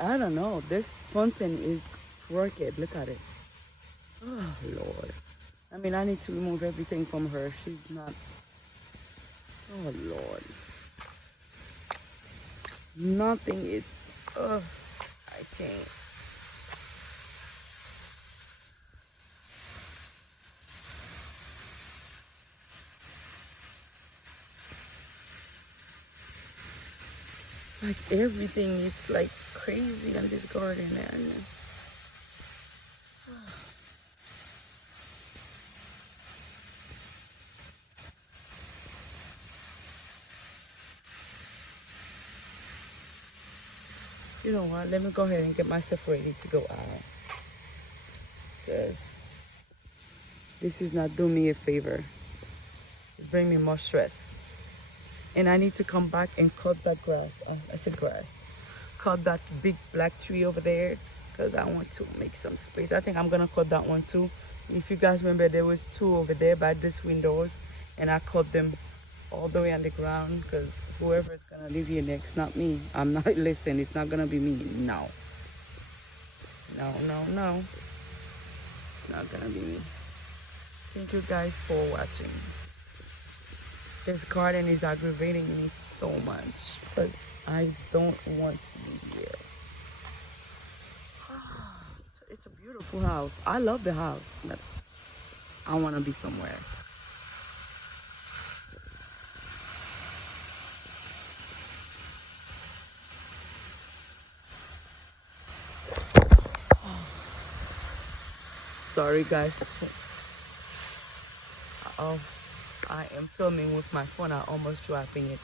I don't know. This fountain is crooked. Look at it. Oh, Lord. I mean, I need to remove everything from her. She's not. Oh, Lord. Nothing is. Oh, I can't. Like everything is like crazy in this garden, and you know what? Let me go ahead and get myself ready to go out, because this is not doing me a favor. It's bringing me more stress, and I need to come back and cut that grass. I said grass. Cut that big black tree over there, because I want to make some space. I think I'm gonna cut that one too. If you guys remember, there was two over there by these windows, and I cut them all the way on the ground, because whoever is gonna live here next, not me. I'm not listen. It's not gonna be me. No, no, no, no. It's not gonna be me. Thank you guys for watching. This garden is aggravating me so much because I don't want to be here. It's a beautiful house. I love the house, but I want to be somewhere. Sorry, guys. Oh, I am filming with my phone. I'm almost dropping it.